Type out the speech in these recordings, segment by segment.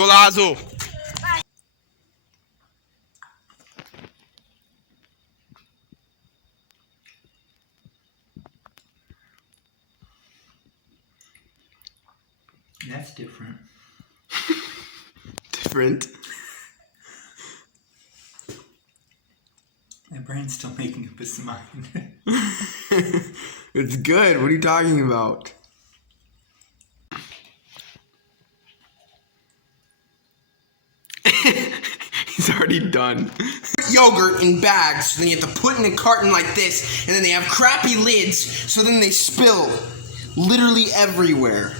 Golazo! That's different. Different? My brain's still making up its mind. It's good. What are you talking about? He's already done. Yogurt in bags, so then you have to put in a carton like this, and then they have crappy lids, so then they spill literally everywhere.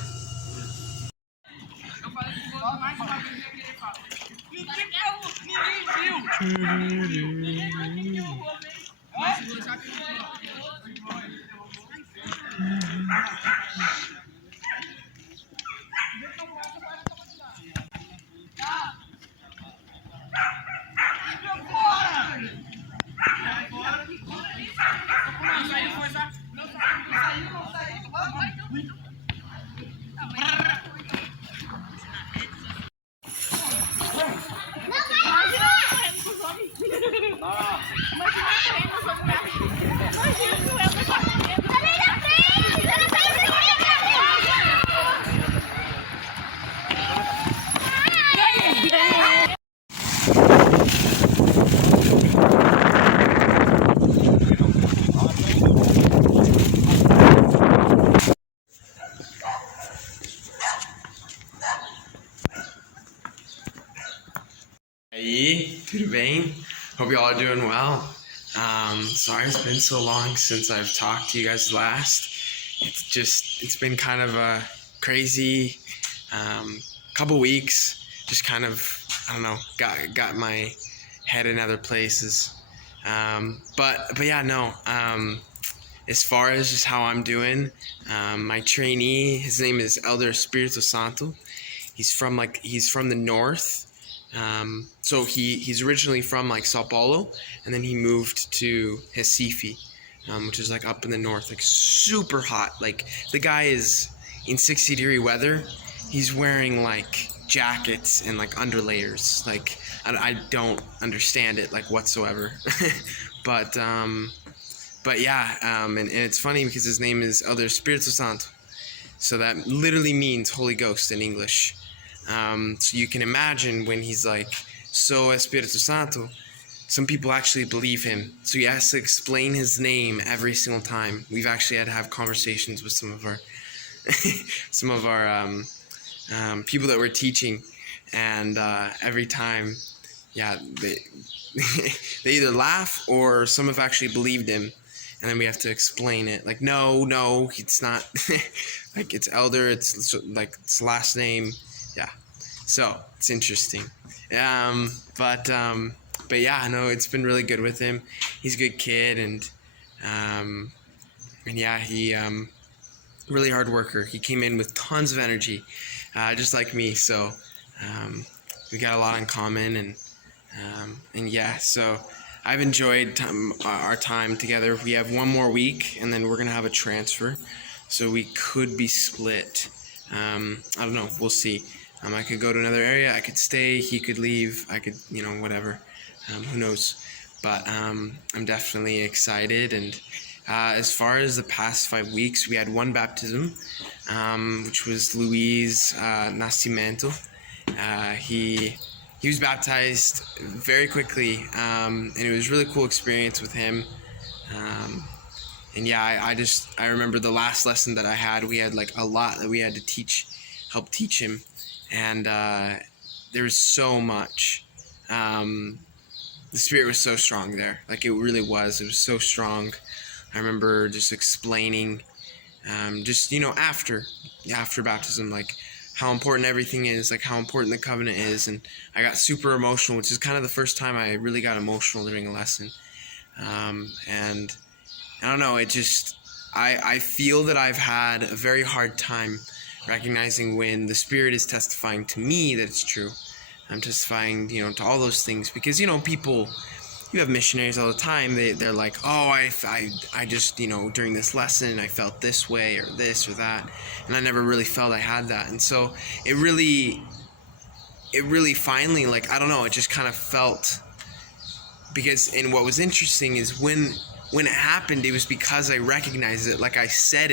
Aí, tudo bem? Hope y'all are doing well. Sorry it's been so long since I've talked to you guys last. It's been kind of a crazy couple weeks. Just kind of, I don't know, got my head in other places. But yeah, no. As far as just how I'm doing, my trainee, his name is Elder Espírito Santo. He's from the north. So he's originally from like Sao Paulo, and then he moved to Recife, which is like up in the north, like super hot. Like the guy is in 60-degree weather. He's wearing like jackets and like underlayers. Like I don't understand it like whatsoever. But yeah, and it's funny because his name is Elder Espírito Santo. So that literally means Holy Ghost in English. So you can imagine when he's like, so Espírito Santo, some people actually believe him. So he has to explain his name every single time. We've actually had to have conversations with some of our people that we're teaching, and every time, yeah, they they either laugh or some have actually believed him. And then we have to explain it. Like, no, it's not. Like, it's Elder. It's like its last name. Yeah. So it's interesting. But yeah, no, it's been really good with him. He's a good kid, and yeah, he really hard worker. He came in with tons of energy, just like me. So we got a lot in common, and yeah, so I've enjoyed our time together. We have one more week, and then we're gonna have a transfer, so we could be split. I don't know. We'll see. I could go to another area. I could stay. He could leave. I could, whatever. Who knows? But I'm definitely excited. And as far as the past 5 weeks, we had one baptism, which was Luis Nascimento. He was baptized very quickly, and it was a really cool experience with him. And yeah, I remember the last lesson that I had. We had like a lot that we had to help teach him, and there was so much. The spirit was so strong there. Like it really was. It was so strong. I remember just explaining, after baptism, like how important everything is, like how important the covenant is, and I got super emotional, which is kind of the first time I really got emotional during a lesson. And I don't know, I feel that I've had a very hard time recognizing when the Spirit is testifying to me that it's true. I'm testifying, to all those things, because, people, you have missionaries all the time, they're like, oh, I just, during this lesson, I felt this way or this or that, and I never really felt I had that. And so it really it really finally, like, I don't know, it just kind of felt, because, and what was interesting is when it happened, it was because I recognized it. Like I said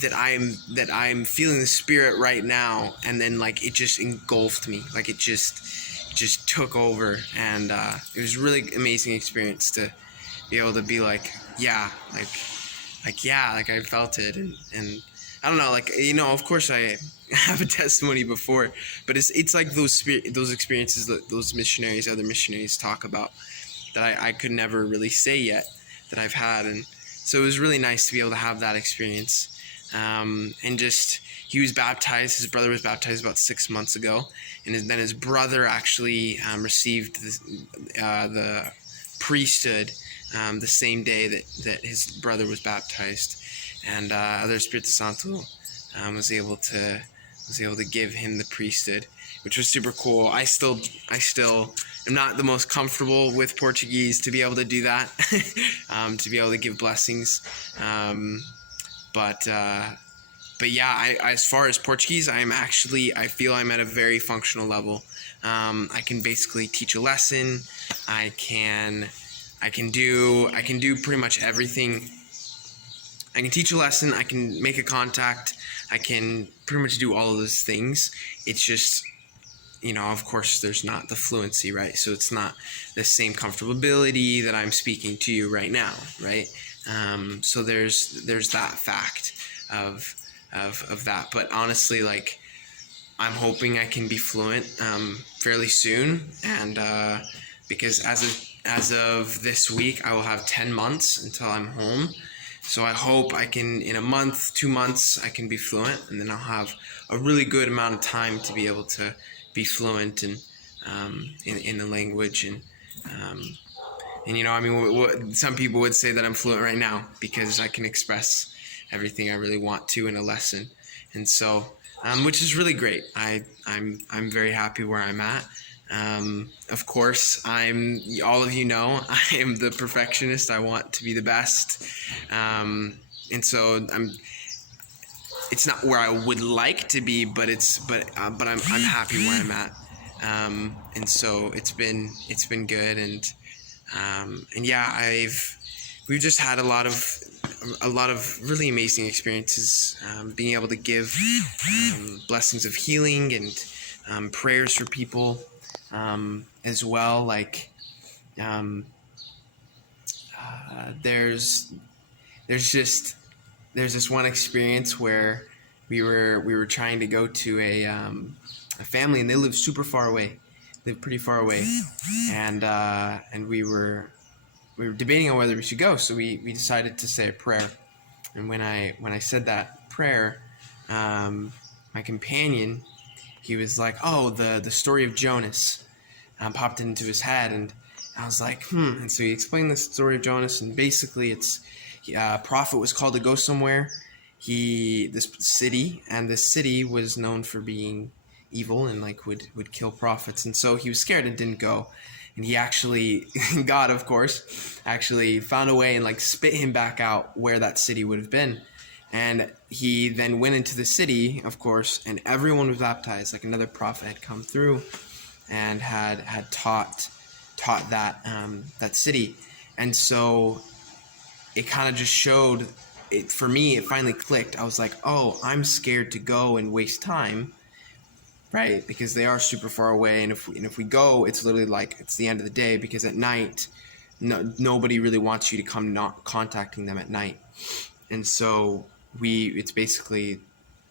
that I'm feeling the Spirit right now, and then like it just engulfed me, like it just took over, and it was a really amazing experience to be able to be like, yeah, like I felt it, and I don't know, like, you know, of course I have a testimony before, but it's like those experiences that those other missionaries talk about, that I could never really say yet, that I've had. And so it was really nice to be able to have that experience. And just, he was baptized, his brother was baptized about 6 months ago, and then his brother actually received the priesthood the same day that his brother was baptized, and Other Espiritu Santo was able to give him the priesthood, which was super cool. I still am not the most comfortable with Portuguese to be able to do that, to be able to give blessings, but yeah, as far as Portuguese, I feel I'm at a very functional level. I can basically teach a lesson. I can do pretty much everything. I can teach a lesson. I can make a contact. I can pretty much do all of those things. It's just, you know, of course, there's not the fluency, right? So it's not the same comfortability that I'm speaking to you right now, right? So there's that fact of that. But honestly, like, I'm hoping I can be fluent fairly soon, and because as of this week, I will have 10 months until I'm home. So I hope I can, in a month, 2 months, I can be fluent, and then I'll have a really good amount of time to be able to be fluent in the language. And you know, I mean, what some people would say that I'm fluent right now because I can express everything I really want to in a lesson, and so which is really great. I'm very happy where I'm at. Of course, all of you know, I am the perfectionist. I want to be the best, and so it's not where I would like to be, but I'm happy where I'm at, and so it's been good, and yeah, we've just had a lot of really amazing experiences, being able to give blessings of healing and prayers for people, as well. Like, there's this one experience where we were trying to go to a family, and they live super far away, pretty far away, and we were debating on whether we should go, so we decided to say a prayer. And when I said that prayer, my companion, he was like, "Oh, the story of Jonas," popped into his head, and I was like, And so he explained the story of Jonas, and basically it's a prophet was called to go somewhere. This city was known for being evil and like would kill prophets, and so he was scared and didn't go. And he actually, God, of course, actually found a way and like spit him back out where that city would have been. And he then went into the city, of course, and everyone was baptized. Like, another prophet had come through and had taught that city. And so it kind of just showed it for me. It finally clicked. I was like, oh, I'm scared to go and waste time, right? Because they are super far away, and if we go, it's literally like it's the end of the day, because at night, nobody really wants you to come not contacting them at night. And so it's basically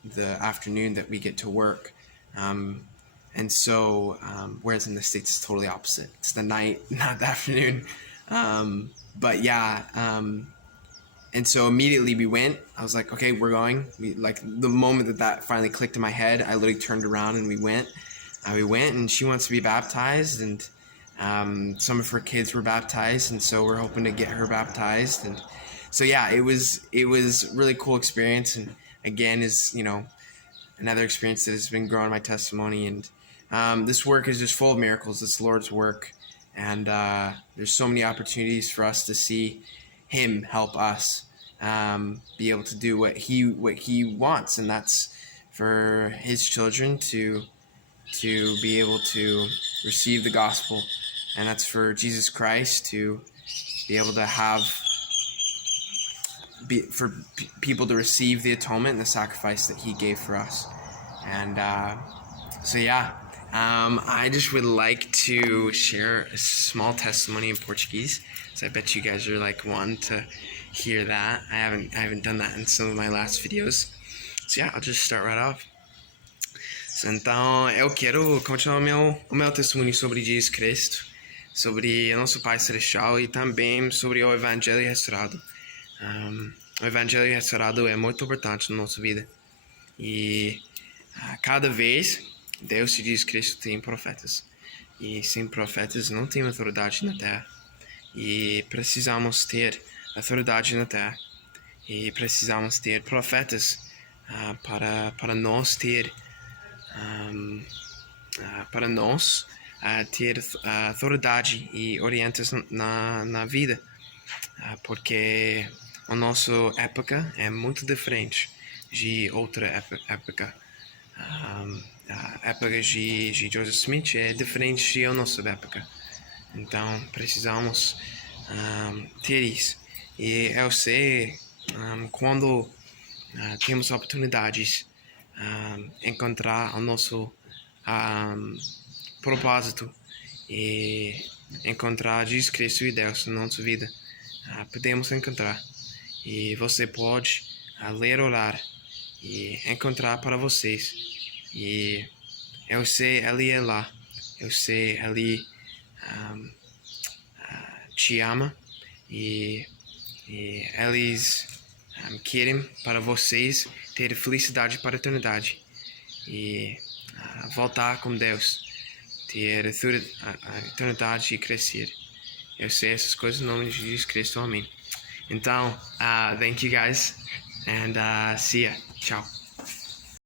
the afternoon that we get to work. And so, whereas in the States, it's totally opposite. It's the night, not the afternoon. But yeah, and so immediately we went. I was like, okay, we're going. Like, the moment that finally clicked in my head, I literally turned around and we went. And she wants to be baptized, and some of her kids were baptized, and so we're hoping to get her baptized. And so yeah, it was really cool experience, and again, is, you know, another experience that has been growing my testimony. And this work is just full of miracles. It's the Lord's work, and there's so many opportunities for us to see Him help us be able to do what he wants, and that's for His children to to be able to receive the gospel, and that's for Jesus Christ to be able to have people to receive the atonement and the sacrifice that he gave for us. And so yeah, I just would like to share a small testimony in Portuguese. So I bet you guys are like wanting to hear that. I haven't done that in some of my last videos. So yeah, I'll just start right off. So, então eu quero continuar o meu testemunho sobre Jesus Cristo, sobre o nosso Pai Celestial e também sobre o Evangelho restaurado. O Evangelho restaurado é muito importante na nossa vida. E cada vez Deus e Jesus Cristo tem profetas. E sem profetas não tem autoridade na terra. E precisamos ter autoridade na terra. E precisamos ter profetas para nós ter ter autoridade e orientação na vida. Porque a nossa época é muito diferente de outra época. A época de Joseph Smith é diferente da nossa época. Então precisamos ter isso. E eu sei quando temos oportunidades encontrar o nosso propósito e encontrar Jesus Cristo e Deus na nossa vida. Podemos encontrar. E você pode ler, orar e encontrar para vocês. E eu sei, Ele é lá. Eu sei, Ele te ama. E eles querem para vocês ter felicidade para a eternidade. E voltar com Deus. Ter a eternidade e crescer. Eu sei essas coisas no nome de Jesus Cristo. Amém. Então, thank you guys. And see ya. Ciao.